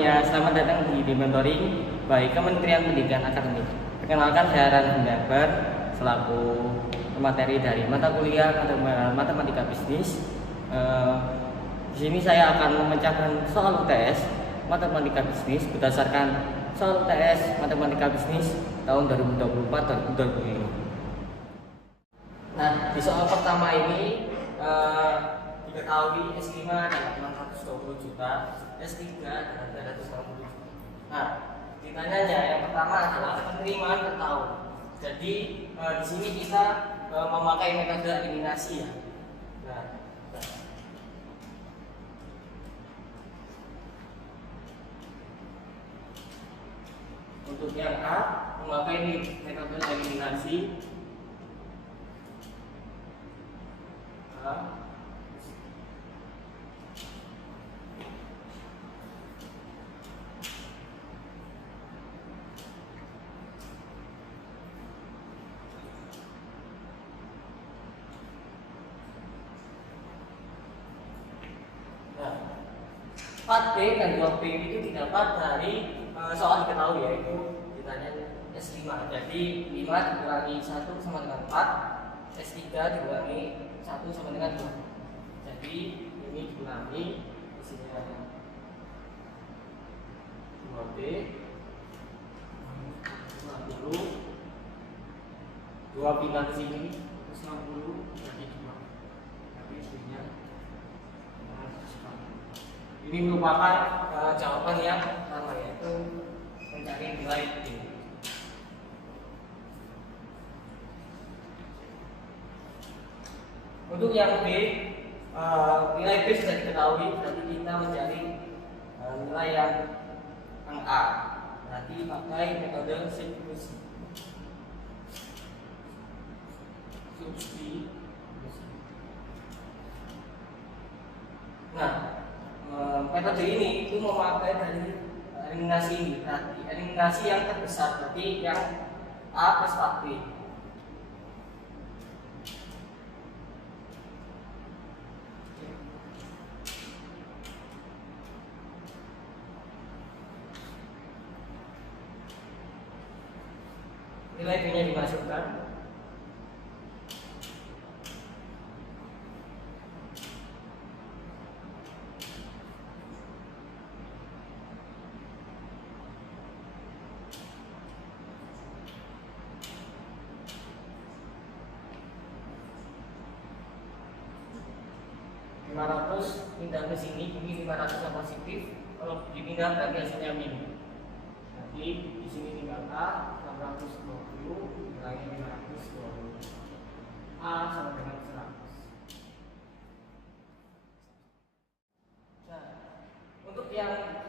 semuanya, selamat datang di Mentoring by Kementerian Pendidikan Akademik. Perkenalkan, saya Ran Hundabar selaku materi dari mata kuliah Matematika Bisnis. Di sini saya akan memecahkan soal UTS Matematika Bisnis berdasarkan soal UTS Matematika Bisnis tahun 2024-2025. Nah, di soal pertama ini diketahui S5 adalah 620 juta, S3 adalah 360 juta. Nah, ditanyanya yang pertama adalah penerimaan per tahun. Jadi di sini kita memakai metode eliminasi ya. Nah, untuk yang A memakai metode eliminasi A. Nah, 4B dan 2B itu didapat dari soal diketahui, yaitu ditanya S5. Jadi 5 dikurangi 1 sama dengan 4, S3 dikurangi 1 sama dengan 2. Jadi ini dikurangi, di sini ada 2B 50, 2 pindah ke sini 160 jadi 2. Tapi isinya ini merupakan jawaban yang pertama, yaitu mencari nilai B. Untuk yang B, nilai B sudah diketahui, berarti kita mencari nilai yang A. Berarti pakai metode substitusi. Nah, metode ini itu memakai dari eliminasi ini, berarti eliminasi yang terbesar, berarti yang A plus 4B. Nilai B-nya dimasukkan. Pindah ke sini, ini 500 yang positif. Kalau dipindah berarti hasilnya min. Jadi di sini tinggal A 620 dikurangi 520. A sama dengan 100. Nah, untuk yang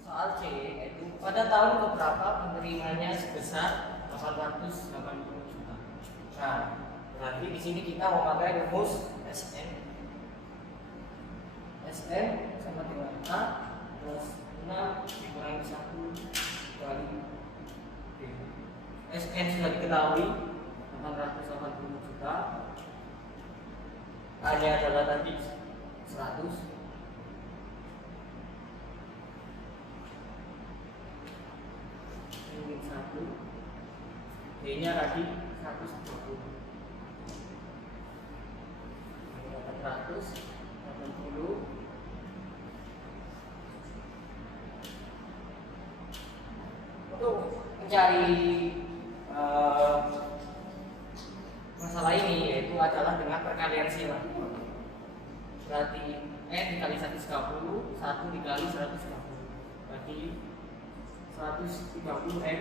soal C, yaitu pada tahun keberapa penerimanya sebesar 880 juta. Nah, berarti di sini kita memakai rumus SN. SN sama dengan A plus 6 dikurangi 1 kali B. SN sudah diketahui 880 juta. A nya adalah tadi 100. Ini 1. B nya tadi 120. 480. Untuk mencari masalah ini, yaitu adalah dengan perkalian sila. Berarti N dikali 130, 1 dikali 130, berarti 130 N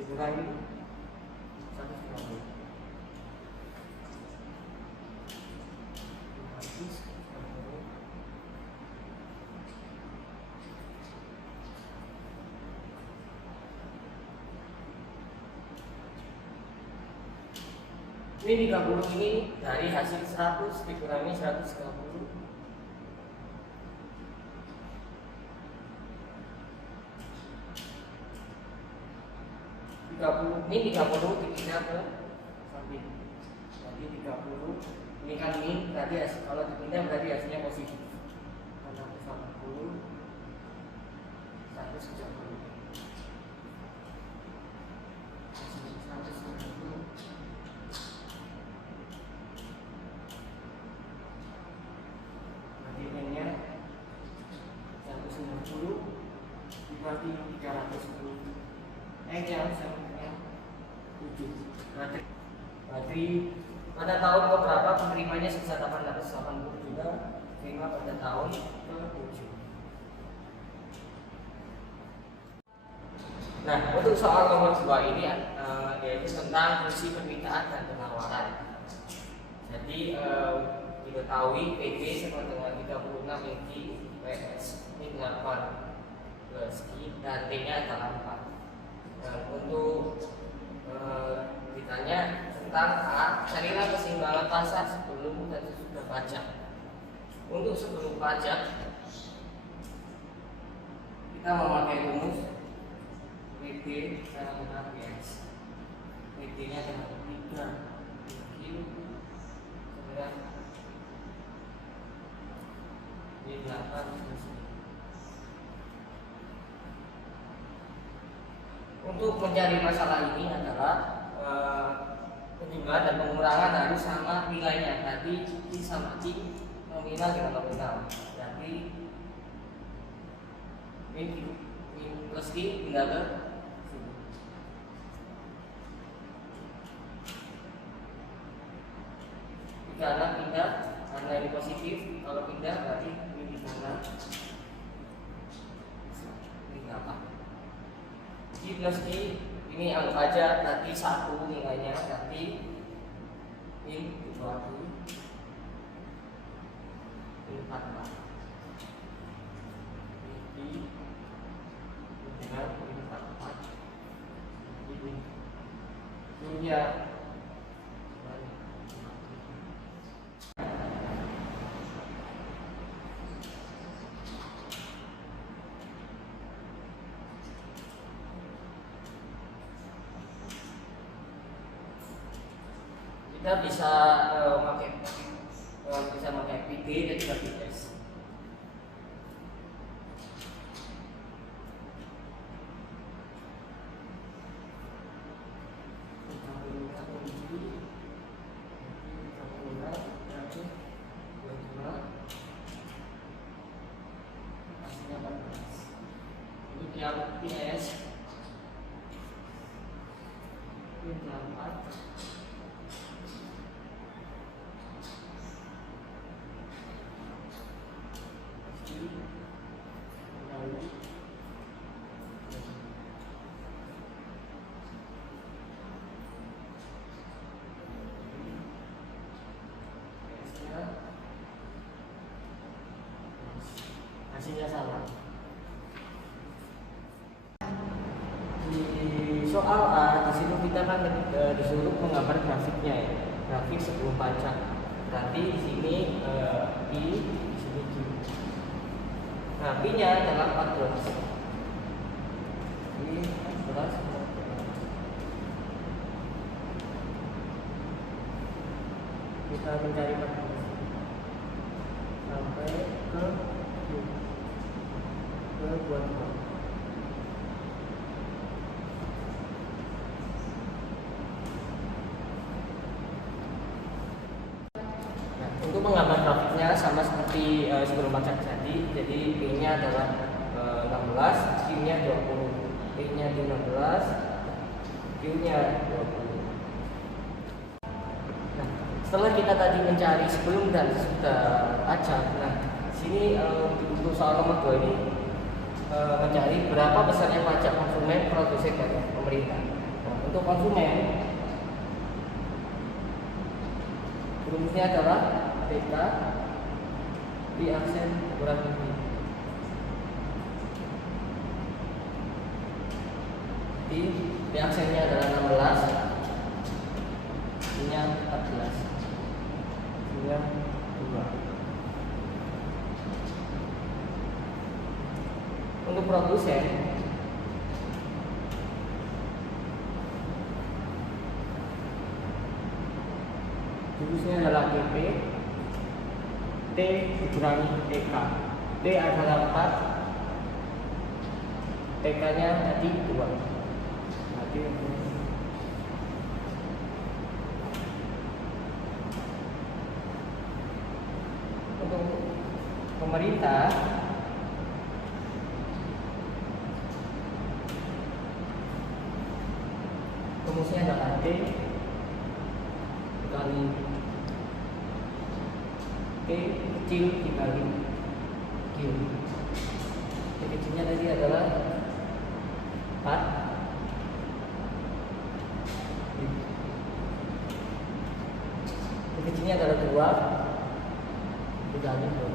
dikurangi 130. Ini 30 ini dari hasil 100 dikurangi 130. 30 ini 30 dipindah ke samping. Jadi 30 ini kan min, berarti kalau dipindah berarti hasilnya positif. 140 Berarti N-nya 190 dibagi 310. N-nya sama 7. Berarti pada tahun keberapa penerimanya sebesar 880 juta, terima pada tahun ke-7. Nah, untuk soal nomor 2 ini yaitu tentang fungsi permintaan dan penawaran. Jadi diketahui PB sama dengan 36 MG PS ini 8 plus dan T-nya adalah 4. Untuk ditanya tentang A, carilah keseimbangan pasar sebelum dan sesudah pajak. Untuk sebelum pajak kita memakai rumus WD sama dengan PS. WD-nya adalah 3 Q kemudian D8 plus. Untuk mencari masalah ini adalah penjumlahan dan pengurangan harus sama nilainya. Tadi I sama C nominal dengan nominal. Jadi min plus Q pindah ke sini. Karena pindah karena ini positif, kalau pindah berarti ini di kanan. Ini apa? Q plus Q ini anggap aja nanti 1 nilainya, nanti min 20 min 44 ini dengan min 44 ini punya kita bisa pakai PD dan juga PS. Untuk yang PS ini 4 hasilnya sama. Di soal A di situ kita kan disuruh menggambar grafiknya ya, grafik sebelum pajak. Berarti di sini I, di sini Q. Nah, P-nya adalah 14. Ini 14. Kita mencari 14 sampai ke Q. Ke buat untuk menggambar grafiknya sama seperti sebelum pajak tadi. Jadi P-nya adalah 16, Q-nya 20. P-nya di 16, Q-nya 20. Nah, setelah kita tadi mencari sebelum dan sesudah pajak, nah sini untuk soal nomor 2 ini mencari berapa besarnya pajak konsumen, produsen dan pemerintah. Nah, untuk konsumen rumusnya adalah TK di aksen kurang lebih di aksennya adalah 16, ini 14, ini 2. Untuk produsen rumusnya adalah TP T dikurangi TK. T adalah 4, TK nya tadi 2. Berarti untuk pemerintah rumusnya adalah T dikali T kecil dikali Q. T kecilnya tadi adalah 4, T kecilnya adalah 2 dikali 2.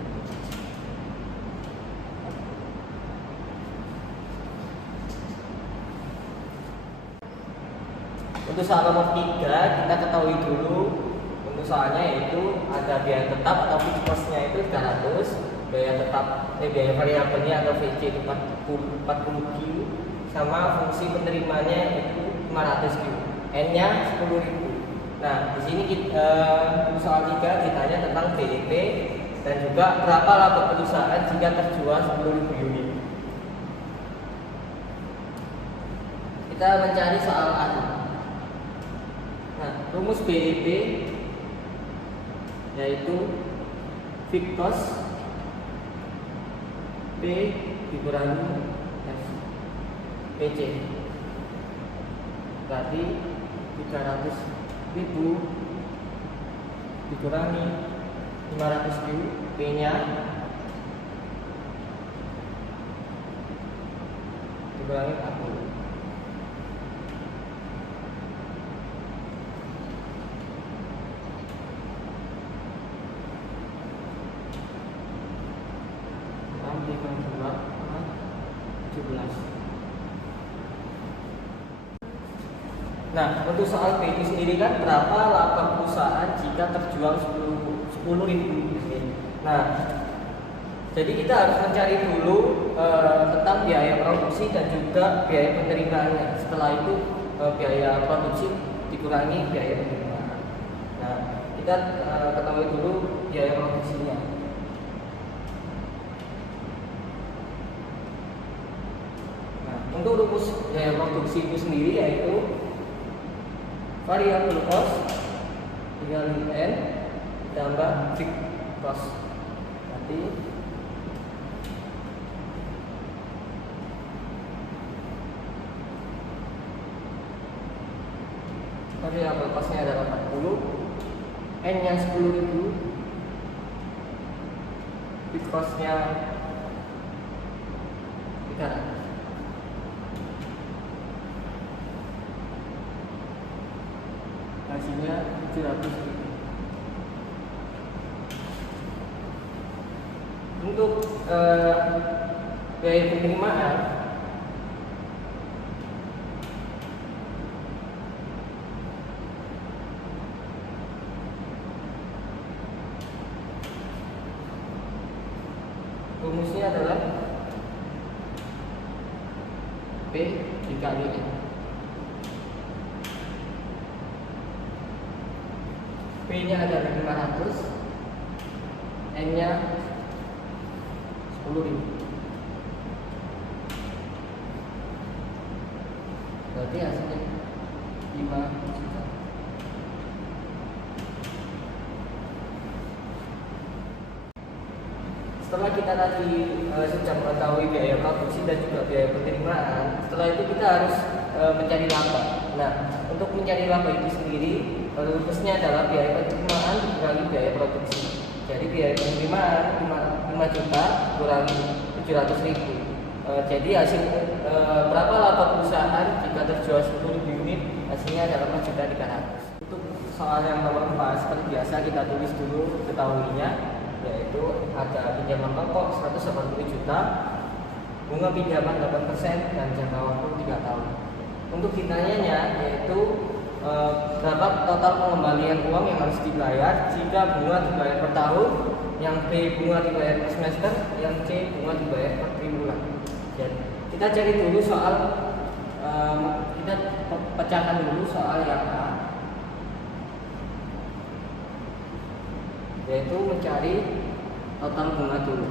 Untuk soal nomor 3 kita ketahui dulu untuk soalnya, yaitu ada biaya tetap atau fixed cost-nya itu 300, biaya variabelnya atau VC itu 40Q, sama fungsi penerimanya itu 500Q, N-nya 10.000. Nah, di sini soal 3 ditanya tentang BIP dan juga berapa laba perusahaan jika terjual 10.000 unit. Kita mencari soal A. Nah, rumus BIP yaitu fixed cost P dikurangi F PC. Berarti 300.000 dikurangi 500.000, P nya dikurangi 40. Nah, untuk soal P itu sendiri kan berapa laba perusahaan jika terjual 10.000 unit. Nah, jadi kita harus mencari dulu tentang biaya produksi dan juga biaya penerimaannya. Setelah itu biaya produksi dikurangi biaya penerimaan. Nah, kita ketahui dulu biaya produksinya. Nah, untuk rumus biaya produksi itu sendiri yaitu variabel cost dikali N ditambah fixed cost. Nanti variabel cost-nya adalah 40, N-nya 10.000, fixed cost-nya 300. Hasilnya 700.000. Untuk biaya penerimaan rumusnya adalah P dikali N. P-nya adalah 500, N-nya 10.000. Berarti hasilnya 5 juta. Setelah kita tadi sudah mengetahui biaya produksi dan juga biaya penerimaan, setelah itu kita harus mencari laba. Nah, untuk mencari laba itu sendiri rumusnya adalah biaya penerimaan dikurangi biaya produksi. Jadi biaya penerimaan 5 juta kurangi 700.000. Jadi hasil berapa laba perusahaan jika terjual 10.000 unit, hasilnya adalah 4.300.000. Untuk soal yang nomor 4 seperti biasa kita tulis dulu ketahuinya, yaitu ada pinjaman pokok 180 juta, bunga pinjaman 8% dan jangka waktu 3 tahun. Untuk ditanyanya yaitu berapa total pengembalian uang yang harus dibayar jika bunga dibayar per tahun, yang B bunga dibayar per semester, yang C bunga dibayar per triwulan. Dan kita cari dulu soal kita pecahkan dulu soal yang A, yaitu mencari total bunga dulu.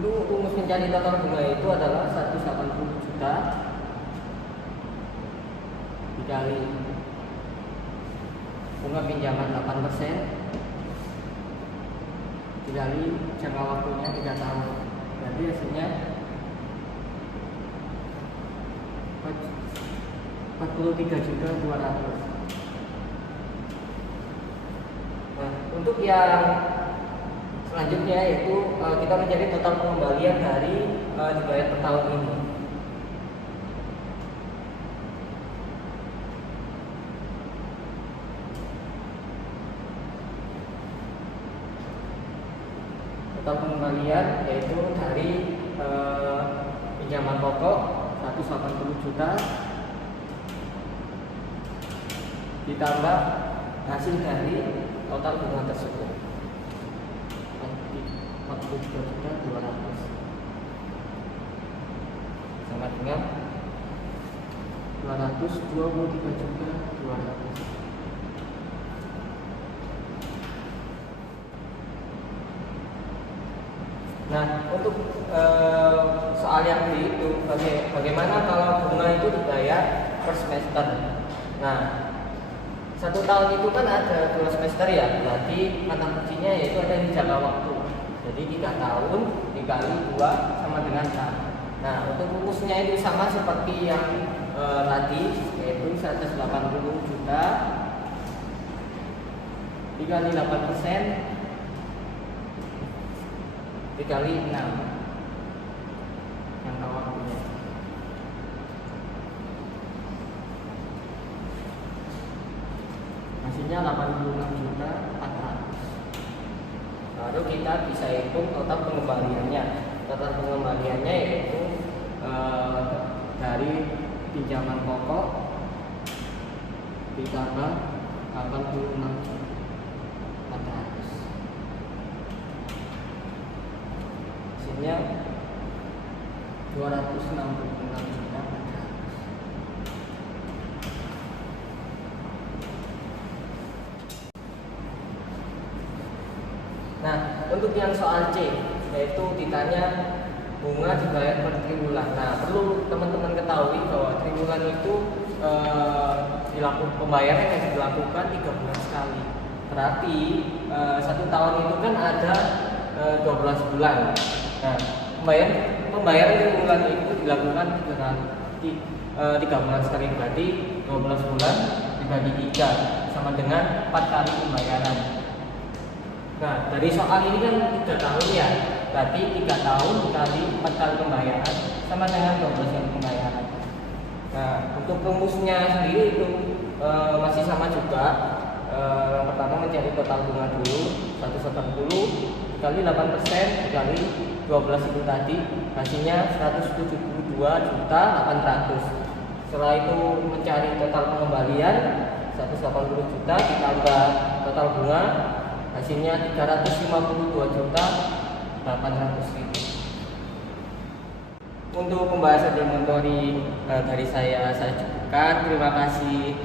Dulu rumus mencari total bunga itu adalah 180 juta dikali bunga pinjaman 8% dikali jangka waktunya 3 tahun. Berarti hasilnya 43.200.000. Nah, untuk yang selanjutnya yaitu kita mencari total pengembalian dari dibayar per tahun ini. Total pengembalian yaitu dari pinjaman pokok 180 juta ditambah hasil dari total bunga tersebut 43.200.000 sama dengan 223.200.000. Nah, untuk soal yang itu bagaimana kalau bunga itu dibayar per semester. Nah, 1 tahun itu kan ada 2 semester ya, berarti mata kuncinya yaitu ada di jangka waktu. Jadi 3 tahun dikali 2 sama dengan 4. Nah, untuk rumusnya itu sama seperti yang tadi, yaitu 180 juta dikali 8% dikali 6 jangka waktunya. Hasilnya 86.400.000. Lalu kita bisa hitung total pengembaliannya. Total pengembaliannya yaitu dari pinjaman pokok ditambah 86.400.000. Hasilnya 266.400.000. Nah, untuk yang soal C, yaitu ditanya bunga dibayar per triwulan. Nah, perlu teman-teman ketahui bahwa triwulan itu pembayaran yang dilakukan 3 bulan sekali. Berarti 1 tahun itu kan ada 12 bulan. Nah, pembayaran triwulan itu dilakukan 3 bulan sekali, berarti 12 bulan dibagi 3 sama dengan 4 kali pembayaran. Nah, dari soal ini kan 3 tahun ya, berarti 3 tahun dikali 4 kali pembayaran sama dengan 12 kali pembayaran. Nah, untuk rumusnya sendiri itu masih sama juga. Yang pertama mencari total bunga dulu, 180 dikali 8% dikali 12 itu tadi, hasilnya 172.800.000. Setelah itu mencari total pengembalian 180 juta ditambah total bunga, hasilnya 352.800.000. Untuk pembahasan elementori dari saya cukupkan. Terima kasih.